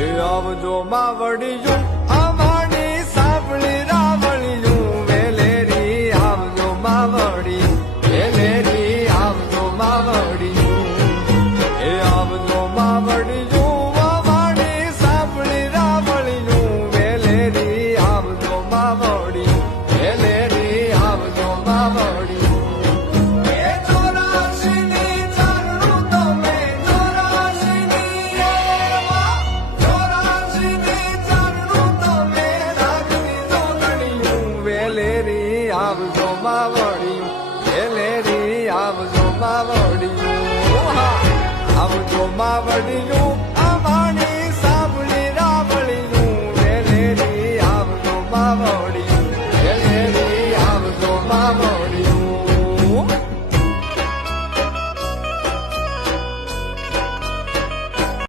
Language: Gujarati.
એ આવજો માવડિયું અમારી સાંભળી રાવળિયું વેલેરી આવજો માવડી વેલેરી આવજો માવડિયું એ આવજો માવડિયું અમારી સાંભળી રાવળિયું વેલેરી આવજો માવડી વેલેરી આવજો માવડી આવજો માવડિયું વેલેરી આવજો માવડિયું આવજો માવડિયું